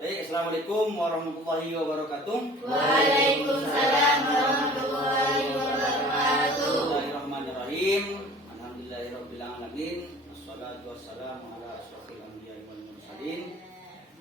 Baik, assalamualaikum warahmatullahi wabarakatuh. Waalaikumsalam warahmatullahi wabarakatuh. Bismillahirrahmanirrahim. Alhamdulillahirabbil alamin. Wassalatu wassalamu ala asyrofil anbiya'i wal mursalin.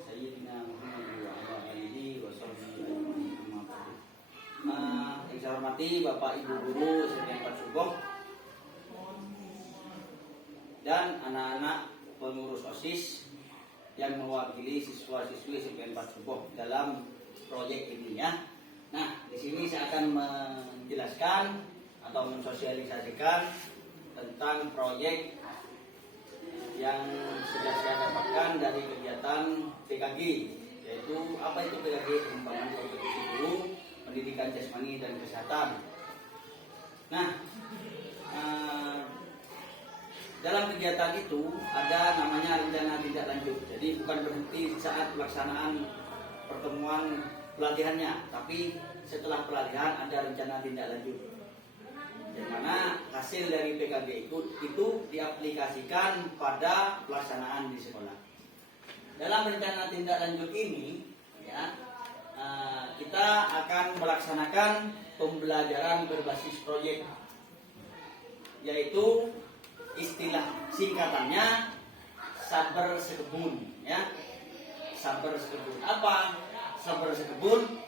Sayyidina Muhammad wa ala alihi wa sahbihi ajmain. Amma ba'du. Yang saya hormati Bapak Ibu guru SMP 4 Suboh dan anak-anak pengurus OSIS yang mewakili siswa-siswi SMP 4 Suboh dalam proyek ini ya. Nah, di sini saya akan menjelaskan atau mensosialisasikan tentang proyek yang sudah saya dapatkan dari kegiatan PKG, yaitu apa itu PKG? Pengembangan kompetensi guru, pendidikan jasmani dan kesehatan. Nah, dalam kegiatan itu ada namanya rencana tindak lanjut. Jadi bukan berhenti saat pelaksanaan pertemuan pelatihannya, tapi setelah pelatihan ada rencana tindak lanjut. Yang mana hasil dari PKG itu diaplikasikan pada pelaksanaan di sekolah. Dalam rencana tindak lanjut ini, ya, kita akan melaksanakan pembelajaran berbasis proyek, yaitu istilah singkatannya sabar sekebun ya. Sabar sekebun. Apa sabar sekebun?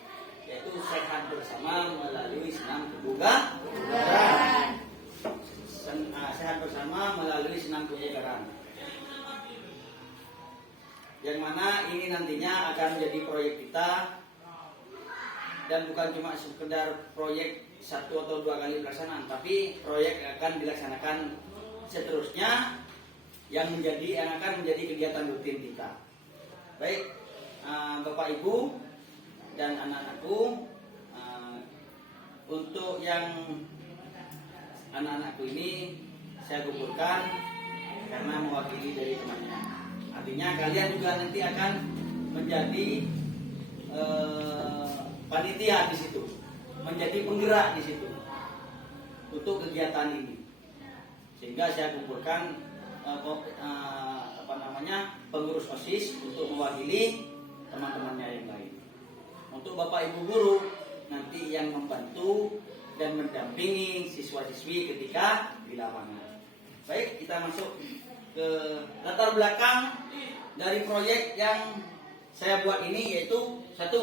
Yaitu sehat bersama melalui senam kebugaran. Sehat bersama melalui senam kebugaran. Yang mana ini nantinya akan menjadi proyek kita, dan bukan cuma sekedar proyek 1 atau 2 kali pelaksanaan, tapi proyek akan dilaksanakan seterusnya yang akan menjadi kegiatan rutin kita. Baik, Bapak Ibu dan anak-anakku, untuk yang anak-anakku ini saya kumpulkan karena mewakili dari temannya. Artinya kalian juga nanti akan menjadi panitia di situ, menjadi penggerak di situ untuk kegiatan ini. Sehingga saya kumpulkan pengurus OSIS untuk mewakili teman-temannya yang lain. Untuk Bapak Ibu guru nanti yang membantu dan mendampingi siswa-siswi ketika di lapangan. Baik, kita masuk ke latar belakang dari proyek yang saya buat ini, yaitu 1.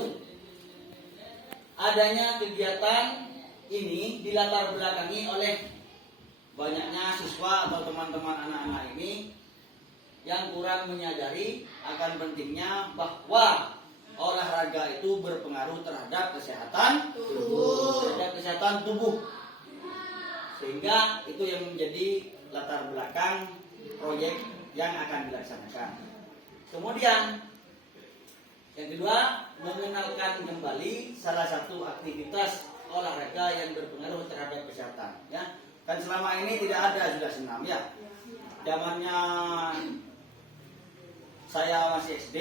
Adanya kegiatan ini dilatar belakangi oleh banyaknya siswa atau teman-teman anak-anak ini yang kurang menyadari akan pentingnya bahwa olahraga itu berpengaruh terhadap kesehatan tubuh. Sehingga itu yang menjadi latar belakang proyek yang akan dilaksanakan. Kemudian yang kedua, mengenalkan kembali salah satu aktivitas olahraga yang berpengaruh terhadap kesehatan ya. Kan selama ini tidak ada sudah senam ya. Zamannya saya masih SD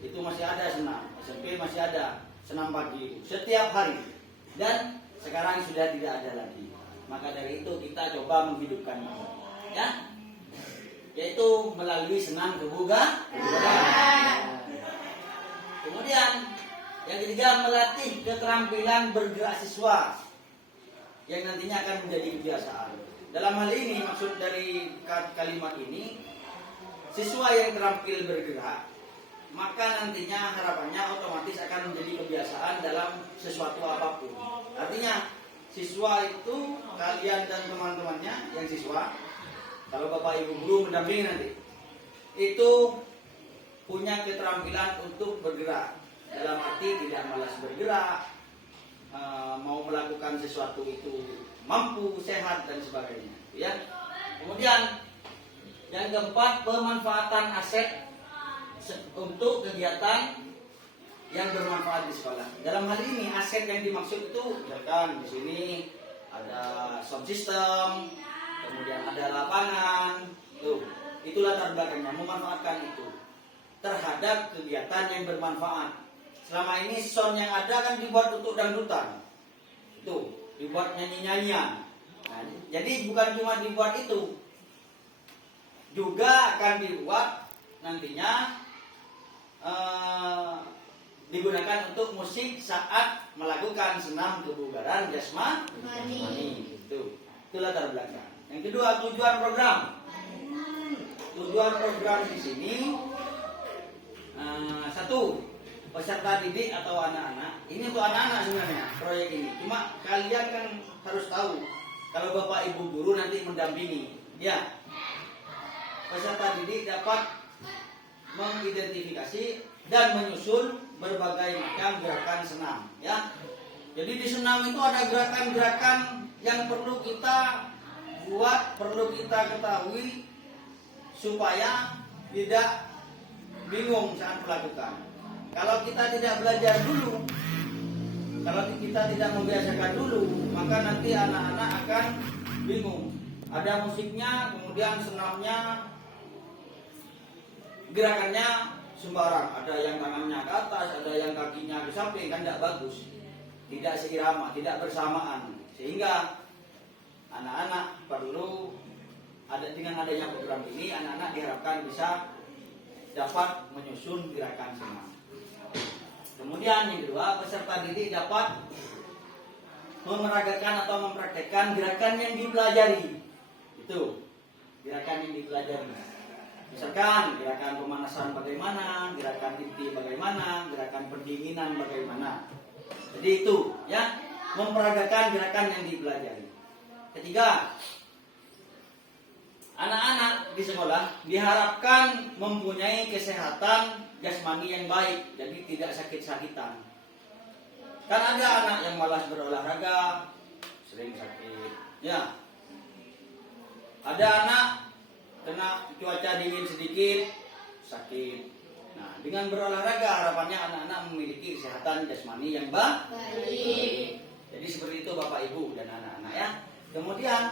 itu masih ada senam, SMP masih ada senam pagi setiap hari, dan sekarang sudah tidak ada lagi. Maka dari itu kita coba menghidupkan ya, yaitu melalui senam kebugaran. Kemudian yang ketiga, melatih keterampilan bergerak siswa yang nantinya akan menjadi kebiasaan. Dalam hal ini, maksud dari kalimat ini, siswa yang terampil bergerak, maka nantinya harapannya otomatis akan menjadi kebiasaan dalam sesuatu apapun. Artinya, siswa itu, kalian dan teman-temannya yang siswa, kalau Bapak Ibu guru mendampingi nanti, itu punya keterampilan untuk bergerak. Dalam arti tidak malas bergerak, mau melakukan sesuatu itu mampu, sehat dan sebagainya ya. Kemudian yang keempat, pemanfaatan aset untuk kegiatan yang bermanfaat di sekolah. Dalam hal ini aset yang dimaksud itu misalkan di sini ada sound system, kemudian ada lapangan, itu latar belakangnya, memanfaatkan itu terhadap kegiatan yang bermanfaat. Selama ini sound yang ada kan dibuat untuk dangdutan, itu dibuat nyanyi-nyanyian. Nah, jadi bukan cuma dibuat itu, juga akan dibuat nantinya digunakan untuk musik saat melakukan senam kebugaran jasmani. Itu latar belakang. Yang kedua, tujuan program. Tujuan program di sini satu, peserta didik atau anak-anak. Ini untuk anak-anak sebenarnya proyek ini. Cuma kalian kan harus tahu kalau bapak ibu guru nanti mendampingi, ya. Peserta didik dapat mengidentifikasi dan menyusun berbagai macam gerakan senam, ya. Jadi di senam itu ada gerakan-gerakan yang perlu kita buat, perlu kita ketahui supaya tidak bingung saat melakukan. Kalau kita tidak belajar dulu, kalau kita tidak membiasakan dulu, maka nanti anak-anak akan bingung. Ada musiknya, kemudian senamnya, gerakannya sembarang. Ada yang tangannya ke atas, ada yang kakinya ke samping, kan tidak bagus. Tidak seirama, tidak bersamaan. Sehingga anak-anak perlu dengan adanya program ini, anak-anak diharapkan bisa dapat menyusun gerakan senam. Kemudian yang kedua, peserta didik dapat memeragakan atau mempraktekkan gerakan yang dipelajari. Itu gerakan yang dipelajari. Misalkan gerakan pemanasan bagaimana, gerakan inti bagaimana, gerakan pendinginan bagaimana. Jadi itu, ya, memperagakan gerakan yang dipelajari. Ketiga, anak-anak di sekolah diharapkan mempunyai kesehatan jasmani yang baik, jadi tidak sakit-sakitan. Kan ada anak yang malas berolahraga, sering sakit, ya. Ada anak kena cuaca dingin sedikit, sakit. Nah, dengan berolahraga harapannya anak-anak memiliki kesehatan jasmani yang baik. Jadi seperti itu Bapak Ibu dan anak-anak, ya. Kemudian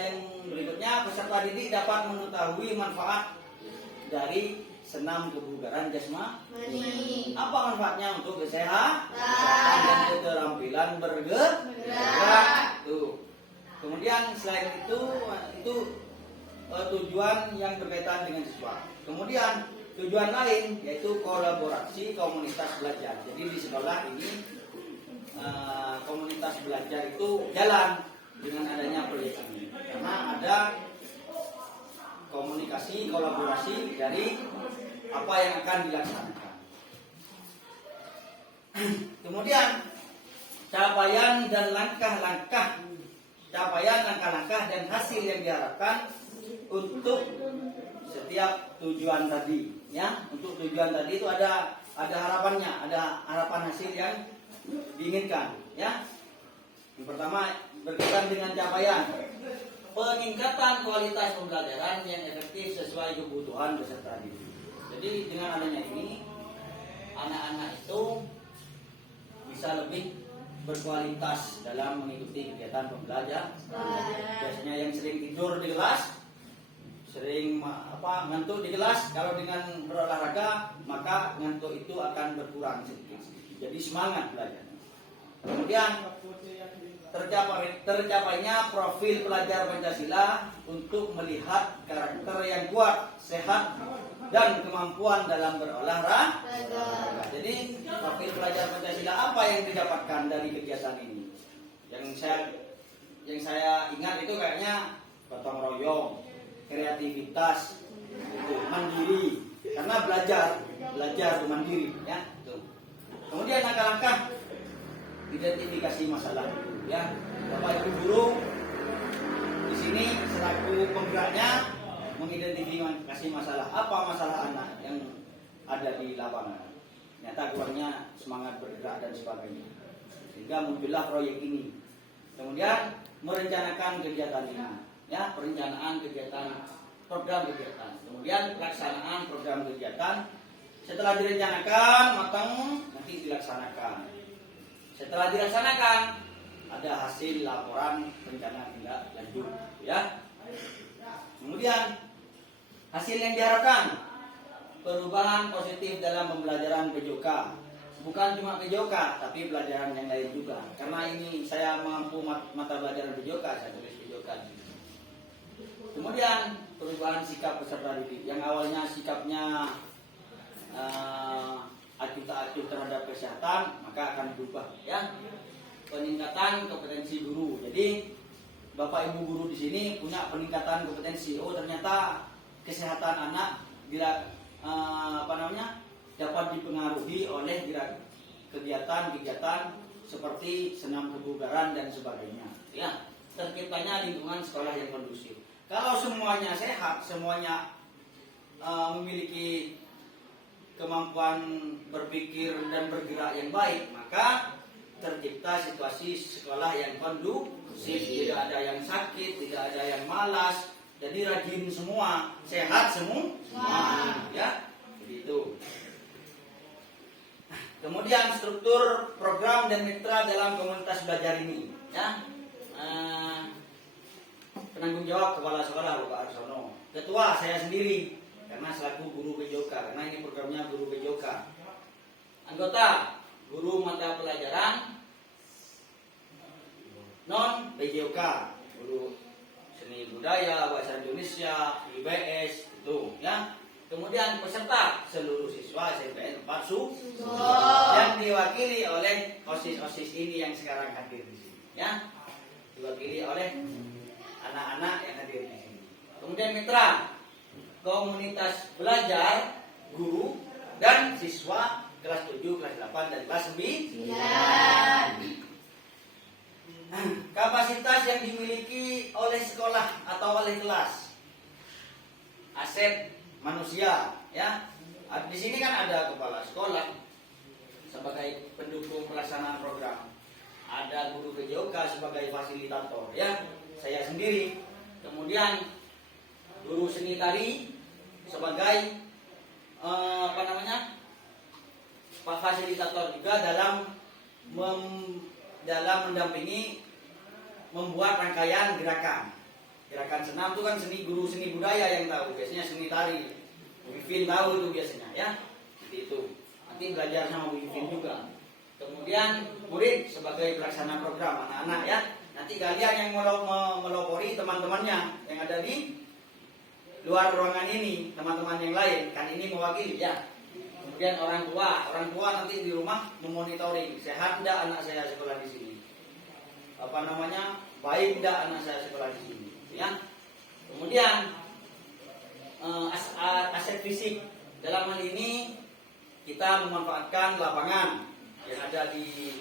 yang berikutnya, peserta didik dapat mengetahui manfaat dari senam kebugaran jasmani. Apa manfaatnya? Untuk kesehatan dan keterampilan bergerak. Tuh. Kemudian selain itu tujuan yang berkaitan dengan siswa. Kemudian tujuan lain yaitu kolaborasi komunitas belajar. Jadi di sekolah ini komunitas belajar itu jalan dengan adanya proyek ini, karena ada komunikasi, kolaborasi dari apa yang akan dilaksanakan. Kemudian capaian dan langkah-langkah dan hasil yang diharapkan untuk setiap tujuan tadi, ya. Untuk tujuan tadi itu ada harapannya, ada harapan hasil yang diinginkan, ya. Yang pertama berkaitan dengan capaian, peningkatan kualitas pembelajaran yang efektif sesuai kebutuhan peserta didik. Jadi dengan adanya ini, anak-anak itu bisa lebih berkualitas dalam mengikuti kegiatan pembelajaran. Biasanya yang sering tidur di kelas, sering ngantuk di kelas, kalau dengan berolahraga maka ngantuk itu akan berkurang sedikit. Jadi semangat belajar. Kemudian tercapainya profil pelajar Pancasila untuk melihat karakter yang kuat, sehat, dan kemampuan dalam berolahraga. Jadi profil pelajar Pancasila apa yang didapatkan dari kegiatan ini? Yang saya ingat itu kayaknya gotong royong, kreativitas, itu mandiri, karena belajar mandiri, ya. Kemudian langkah-langkah identifikasi masalah, ya. Bapak Ibu guru di sini selaku penggeraknya mengidentifikasi masalah, apa masalah anak yang ada di lapangan. Ternyata kurangnya semangat bergerak dan sebagainya. Sehingga muncullah proyek ini. Kemudian merencanakan kegiatan ini, ya, perencanaan kegiatan, program kegiatan. Kemudian pelaksanaan program kegiatan. Setelah direncanakan matang, nanti dilaksanakan. Setelah dilaksanakan, ada hasil laporan rencana tindak lanjut, ya. Kemudian hasil yang diharapkan, perubahan positif dalam pembelajaran PJOK. Bukan cuma PJOK, tapi pelajaran yang lain juga. Karena ini saya mampu mata pelajaran PJOK, saya tulis PJOK. Kemudian perubahan sikap peserta didik. Yang awalnya sikapnya acuh kita atur terhadap kesehatan, maka akan berubah ya. Peningkatan kompetensi guru. Jadi Bapak Ibu guru di sini punya peningkatan kompetensi. Oh, ternyata kesehatan anak dapat dipengaruhi oleh kegiatan-kegiatan seperti senam kebugaran dan sebagainya. Ya, terciptanya lingkungan sekolah yang kondusif. Kalau semuanya sehat, semuanya memiliki kemampuan berpikir dan bergerak yang baik, maka tercipta situasi sekolah yang kondusif, tidak ada yang sakit, tidak ada yang malas, jadi rajin semua, sehat semua, ya, begitu. Kemudian struktur program dan mitra dalam komunitas belajar ini, ya. Penanggung jawab kepala sekolah Bapak Arsono, ketua saya sendiri karena selaku guru PJOK, karena ini programnya guru PJOK. Anggota guru mata pelajaran non PJOK, guru seni budaya, bahasa Indonesia, IPS itu ya. Kemudian peserta seluruh siswa SMPN 4 yang diwakili oleh OSIS-OSIS ini yang sekarang hadir di sini ya. Diwakili oleh anak-anak yang hadir di sini. Kemudian mitra komunitas belajar guru dan siswa kelas 7, kelas 8 dan kelas 9. Kapasitas yang dimiliki oleh sekolah atau oleh kelas, aset manusia ya. Di sini kan ada kepala sekolah sebagai pendukung pelaksanaan program, ada guru PJOK sebagai fasilitator ya, saya sendiri, kemudian guru seni tari sebagai fasilitator juga dalam mendampingi membuat rangkaian gerakan senam. Itu kan guru seni budaya yang tahu, biasanya seni tari, Bu Vivin tahu itu biasanya ya, seperti itu. Nanti belajar sama Bu Vivin juga. Kemudian murid sebagai pelaksana program anak-anak ya. Nanti kalian yang melopori teman-temannya yang ada di luar ruangan ini, teman-teman yang lain, kan ini mewakili ya. Kemudian orang tua nanti di rumah memonitoring sehat enggak anak saya sekolah di sini, baik enggak anak saya sekolah di sini ya. Kemudian aset fisik, dalam hal ini kita memanfaatkan lapangan yang ada di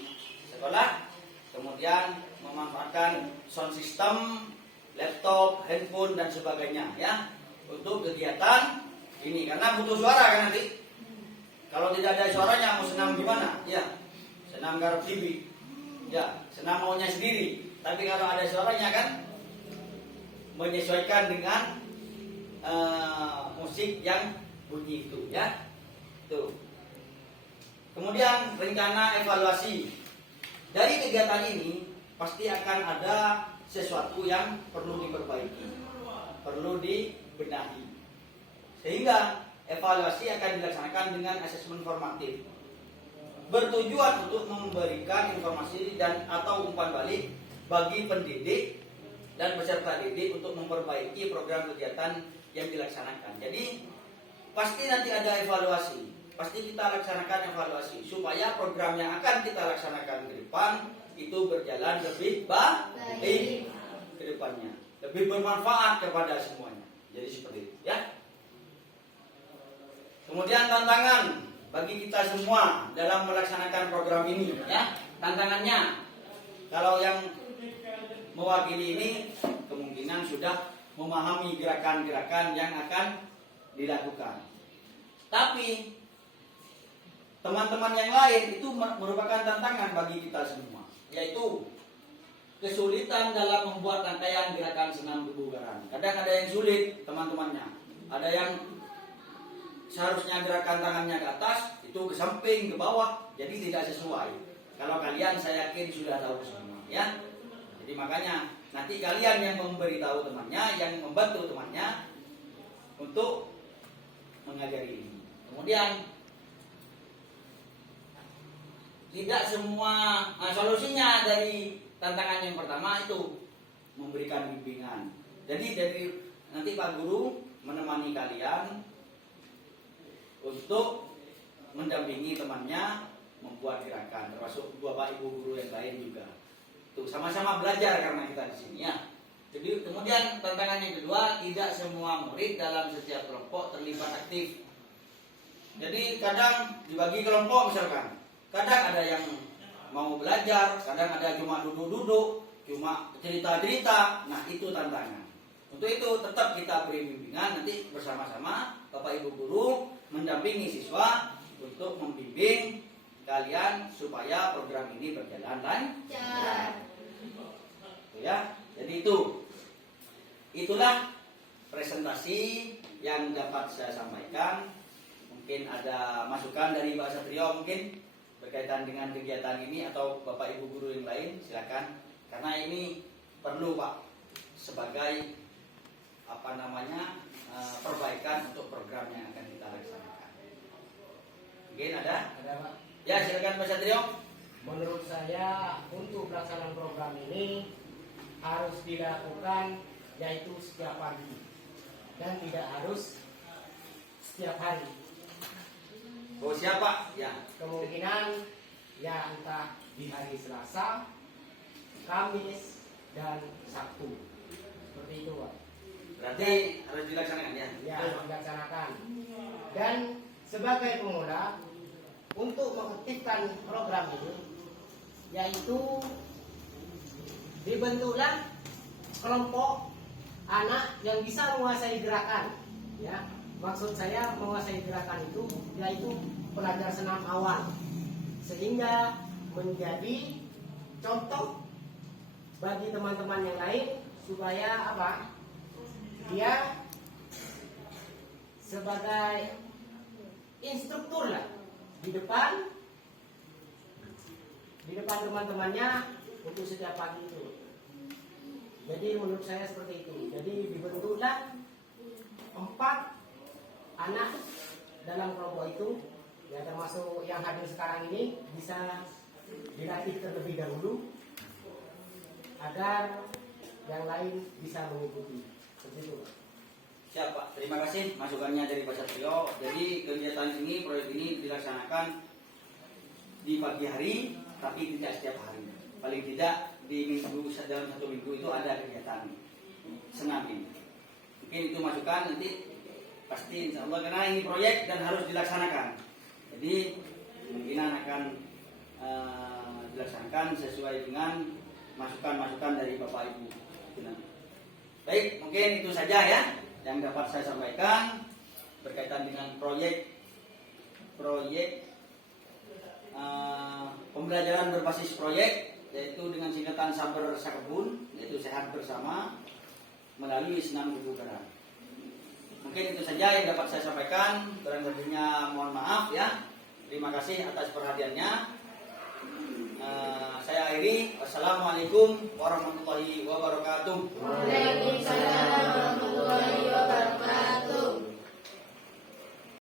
sekolah, kemudian memanfaatkan sound system, laptop, handphone dan sebagainya ya untuk kegiatan ini, karena butuh suara kan nanti. Kalau tidak ada suaranya mau senam gimana? Ya, senam garap TV. Ya, senam maunya sendiri. Tapi kalau ada suaranya kan menyesuaikan dengan musik yang bunyi itu ya. Tuh. Kemudian rencana evaluasi. Dari kegiatan ini pasti akan ada sesuatu yang perlu diperbaiki, perlu dibenahi. Sehingga evaluasi akan dilaksanakan dengan asesmen formatif, bertujuan untuk memberikan informasi dan atau umpan balik bagi pendidik dan peserta didik untuk memperbaiki program kegiatan yang dilaksanakan. Jadi pasti nanti ada evaluasi, pasti kita laksanakan evaluasi supaya program yang akan kita laksanakan ke depan itu berjalan lebih baik ke depannya, lebih bermanfaat kepada semuanya. Jadi seperti itu ya. Kemudian tantangan bagi kita semua dalam melaksanakan program ini ya. Tantangannya, kalau yang mewakili ini kemungkinan sudah memahami gerakan-gerakan yang akan dilakukan. Tapi teman-teman yang lain itu merupakan tantangan bagi kita semua, yaitu kesulitan dalam membuat rangkaian gerakan senam kebugaran. Kadang ada yang sulit teman-temannya, ada yang seharusnya gerakan tangannya ke atas, itu ke samping, ke bawah, jadi tidak sesuai. Kalau kalian saya yakin sudah tahu semua ya. Jadi makanya nanti kalian yang memberitahu temannya, yang membantu temannya untuk mengajari ini. Kemudian tidak semua solusinya dari tantangan yang pertama itu memberikan bimbingan. Jadi dari nanti Pak Guru menemani kalian untuk mendampingi temannya membuat gerakan, termasuk bapak ibu guru yang lain juga. Tuh sama-sama belajar karena kita di sini ya. Jadi kemudian tantangan yang kedua, tidak semua murid dalam setiap kelompok terlibat aktif. Jadi kadang dibagi kelompok misalkan, kadang ada yang mau belajar, kadang ada cuma duduk-duduk, cuma cerita-cerita. Nah itu tantangan. Untuk itu tetap kita beri bimbingan nanti bersama-sama Bapak Ibu guru mendampingi siswa untuk membimbing kalian supaya program ini berjalan lancar. Ya, jadi itulah presentasi yang dapat saya sampaikan. Mungkin ada masukan dari Pak Satrio mungkin berkaitan dengan kegiatan ini atau Bapak Ibu guru yang lain, silakan. Karena ini perlu Pak sebagai perbaikan untuk program yang akan kita laksanakan. Mungkin ada? Ada Pak. Ya silakan Pak Satrio. Menurut saya untuk pelaksanaan program ini harus dilakukan yaitu setiap pagi dan tidak harus setiap hari. Oh siapa? Ya. Kemungkinan ya entah di hari Selasa, Kamis, dan Sabtu. Seperti itu Pak. Berarti harus dilaksanakan ya? Ya, dilaksanakan. Dan sebagai pemula untuk mengaktifkan program ini yaitu dibentuklah kelompok anak yang bisa menguasai gerakan. Ya, maksud saya menguasai gerakan itu yaitu pelajar senam awal, sehingga menjadi contoh bagi teman-teman yang lain supaya apa? Dia sebagai instruktur lah di depan teman-temannya untuk setiap pagi itu. Jadi menurut saya seperti itu. Jadi dibentuklah 4 anak dalam kelompok itu, ya termasuk yang hadir sekarang ini bisa dilatih terlebih dahulu agar yang lain bisa mengikuti. Seperti itu. Siap Pak, terima kasih masukannya dari Pak Satrio. Jadi kegiatan ini, proyek ini dilaksanakan di pagi hari, tapi tidak setiap hari. Paling tidak di dalam 1 minggu itu ada kegiatan senam ini. Mungkin itu masukan nanti pasti insya Allah karena ini proyek dan harus dilaksanakan. Jadi kemungkinan akan dilaksanakan sesuai dengan masukan-masukan dari Bapak Ibu. Baik, mungkin itu saja ya yang dapat saya sampaikan berkaitan dengan proyek pembelajaran berbasis proyek, yaitu dengan singkatan Saber Sakebun, yaitu sehat bersama melalui senam kebugaran. Mungkin itu saja yang dapat saya sampaikan. Barangkalinya mohon maaf ya. Terima kasih atas perhatiannya. Saya akhiri. Wassalamualaikum warahmatullahi wabarakatuh. Waalaikumsalam.